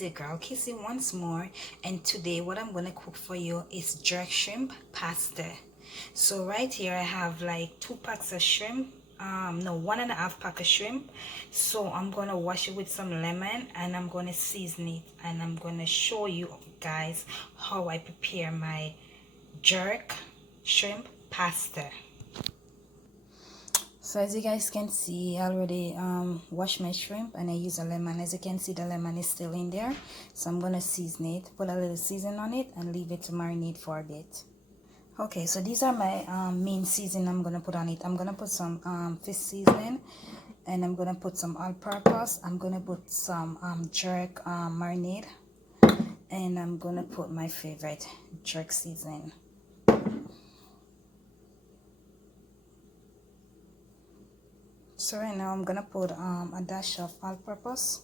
it's your girl Kissy once more, and today what I'm gonna cook for you is jerk shrimp pasta. So right here I have like 2 packs of shrimp, no, 1.5 pack of shrimp. So I'm gonna wash it with some lemon and I'm gonna season it, and I'm gonna show you guys how I prepare my jerk shrimp pasta. So as you guys can see, I already washed my shrimp and I use a lemon. As you can see, the lemon is still in there. So I'm gonna season it, put a little season on it and leave it to marinate for a bit. Okay, so these are my main season I'm gonna put on it. I'm gonna put some fish seasoning, and I'm gonna put some all-purpose. I'm gonna put some jerk marinade, and I'm gonna put my favorite jerk seasoning. So right now I'm gonna put a dash of all-purpose,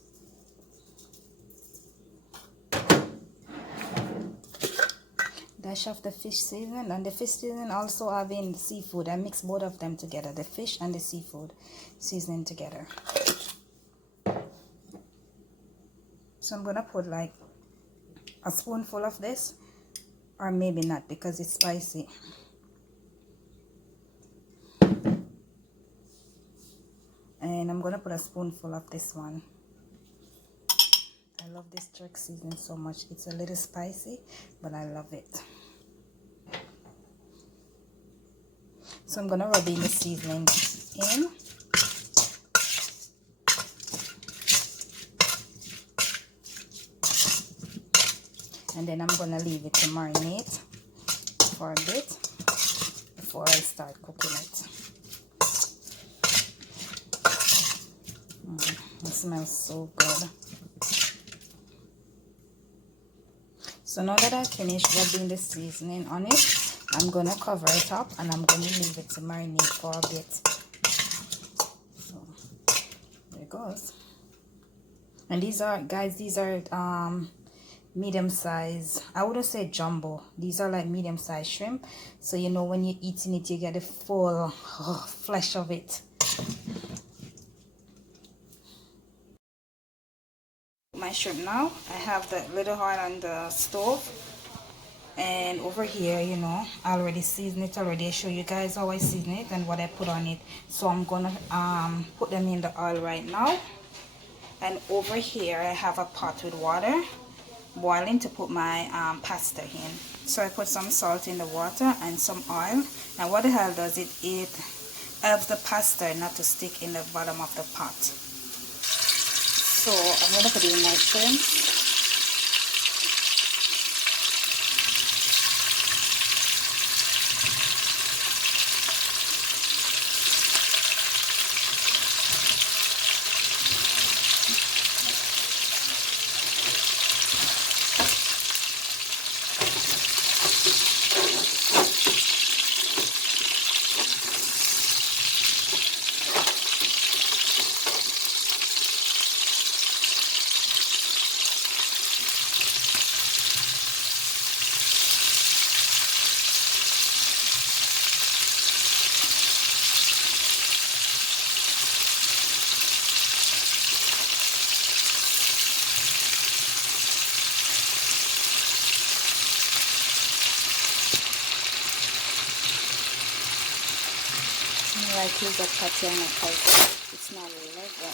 dash of the fish seasoning, and the fish seasoning also having seafood. I mix both of them together, the fish and the seafood seasoning together. So I'm gonna put like a spoonful of this, or maybe not because it's spicy. And I'm gonna put a spoonful of this one. I love this jerk seasoning so much. It's a little spicy, but I love it. So I'm gonna rub in the seasoning in. And then I'm gonna leave it to marinate for a bit before I start cooking it. It smells so good. So now that I've finished rubbing the seasoning on it, I'm gonna cover it up and I'm gonna leave it to marinate for a bit. So there it goes. And these are, guys, these are medium size. I wouldn't say jumbo. These are like medium size shrimp. So you know when you're eating it, you get the full flesh of it. My shrimp now, I have the little oil on the stove, and over here, you know, I already seasoned it already. I show you guys how I season it and what I put on it. So I'm gonna put them in the oil right now. And over here I have a pot with water boiling to put my pasta in. So I put some salt in the water and some oil, and what the hell does it helps the pasta not to stick in the bottom of the pot. So I'm gonna put in my shrimp. Like use a pattern because it's not leather.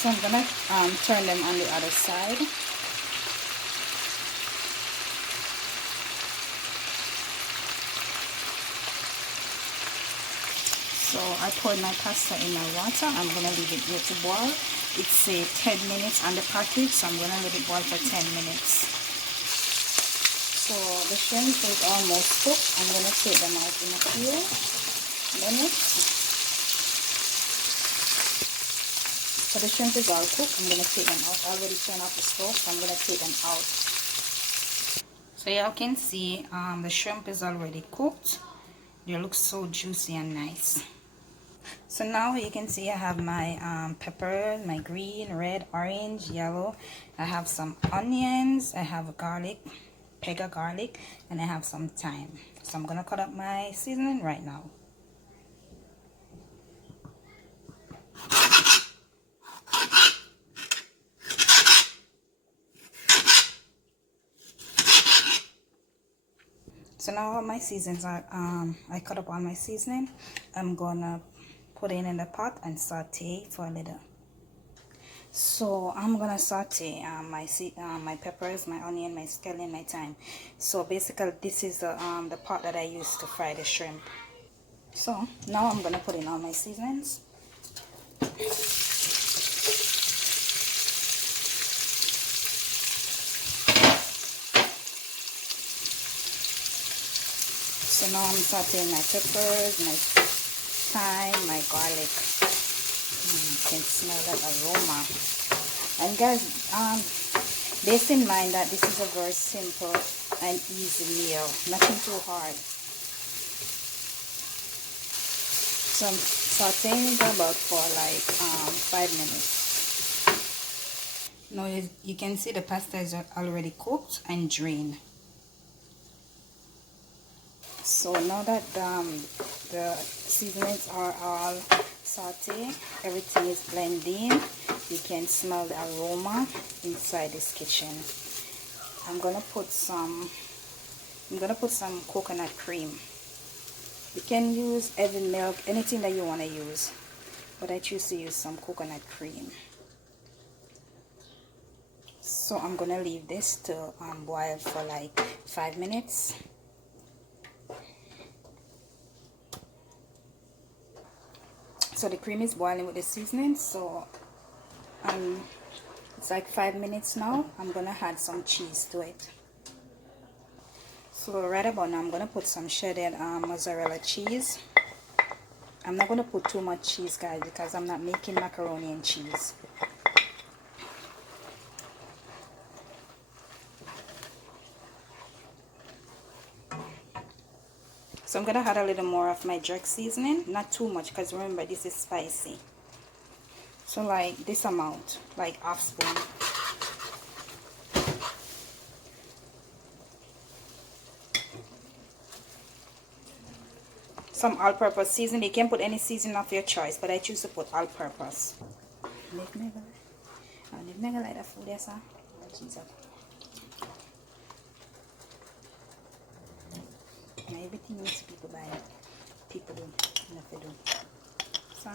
So I'm gonna turn them on the other side. So I poured my pasta in my water. I'm gonna leave it here to boil. It's 10 minutes on the package, so I'm gonna let it boil for 10 minutes. So the shrimp is almost cooked. I'm going to take them out in a few minutes. So the shrimp is all cooked. I'm going to take them out. I already turned off the stove, so I'm going to take them out. So y'all can see the shrimp is already cooked. They look so juicy and nice. So now you can see I have my peppers, my green, red, orange, yellow. I have some onions. I have garlic. Peg of garlic, and I have some thyme. So I'm gonna cut up my seasoning right now. So now all my seasons are I cut up all my seasoning. I'm gonna put it in the pot and saute for a little. So I'm gonna saute my peppers, my onion, my scallion, my thyme. So basically this is the pot that I use to fry the shrimp. So now I'm gonna put in all my seasonings. So now I'm sauteing my peppers, my thyme, my garlic. You can smell that aroma. And guys, bear in mind that this is a very simple and easy meal, nothing too hard. So I'm sauteing it about for like 5 minutes. Now you can see the pasta is already cooked and drained. So now that the seasonings are all sauteed, everything is blending, you can smell the aroma inside this kitchen. I'm gonna put some coconut cream. You can use heavy milk, anything that you want to use, but I choose to use some coconut cream. So I'm gonna leave this to boil for like 5 minutes. So the cream is boiling with the seasoning, so it's like 5 minutes now. I'm gonna add some cheese to it. So right about now I'm gonna put some shredded mozzarella cheese. I'm not gonna put too much cheese, guys, because I'm not making macaroni and cheese. So I'm gonna add a little more of my jerk seasoning, not too much, because remember this is spicy. So like this amount, like half spoon. Some all-purpose seasoning. You can put any seasoning of your choice, but I choose to put all-purpose. Like that food, yes, sir. Everything needs people buy it. People do. Enough to do. So.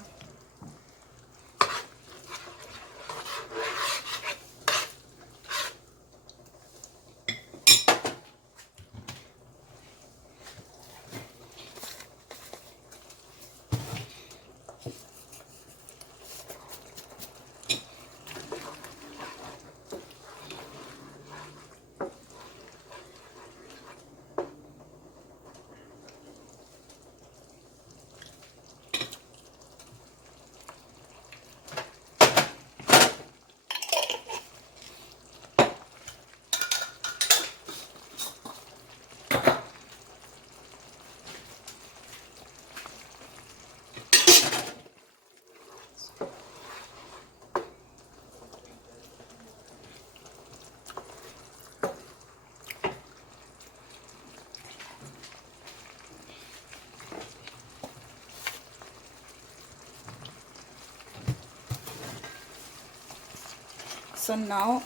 So now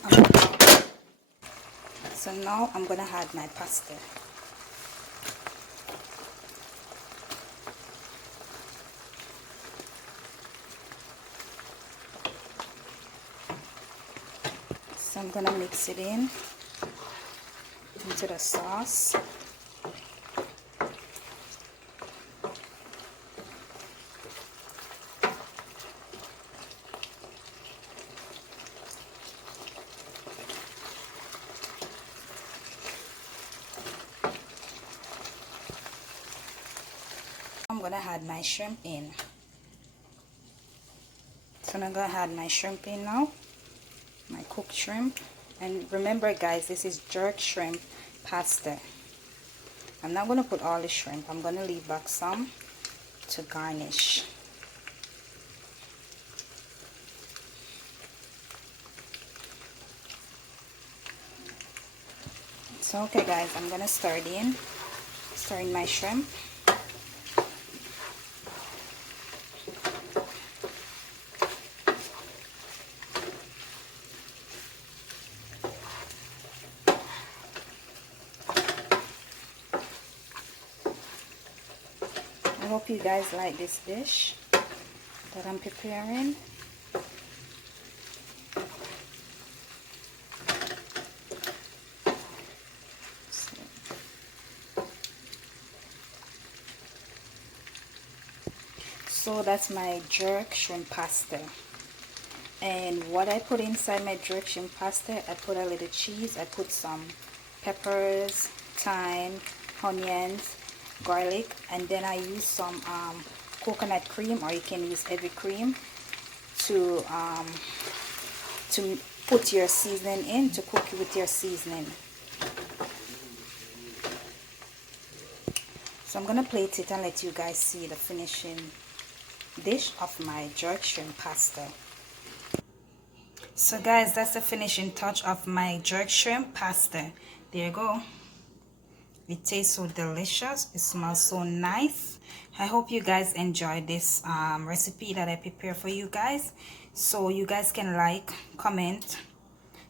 I'm gonna add my pasta. So I'm gonna mix it into the sauce. I'm gonna add my shrimp in. So I'm gonna add my shrimp in now, my cooked shrimp. And remember, guys, this is jerk shrimp pasta. I'm not gonna put all the shrimp. I'm gonna leave back some to garnish. So okay, guys, I'm gonna stir in my shrimp. I hope you guys like this dish that I'm preparing. So that's my jerk shrimp pasta. And what I put inside my jerk shrimp pasta, I put a little cheese, I put some peppers, thyme, onions, garlic, and then I use some coconut cream, or you can use heavy cream to put your seasoning in, to cook with your seasoning. So I'm gonna plate it and let you guys see the finishing dish of my jerk shrimp pasta. So guys, that's the finishing touch of my jerk shrimp pasta. There you go. It tastes so delicious. It smells so nice. I hope you guys enjoyed this recipe that I prepared for you guys. So you guys can like, comment,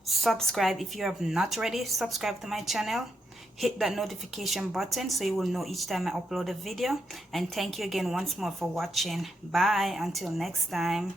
subscribe if you have not already. Subscribe to my channel. Hit that notification button so you will know each time I upload a video. And thank you again once more for watching. Bye. Until next time.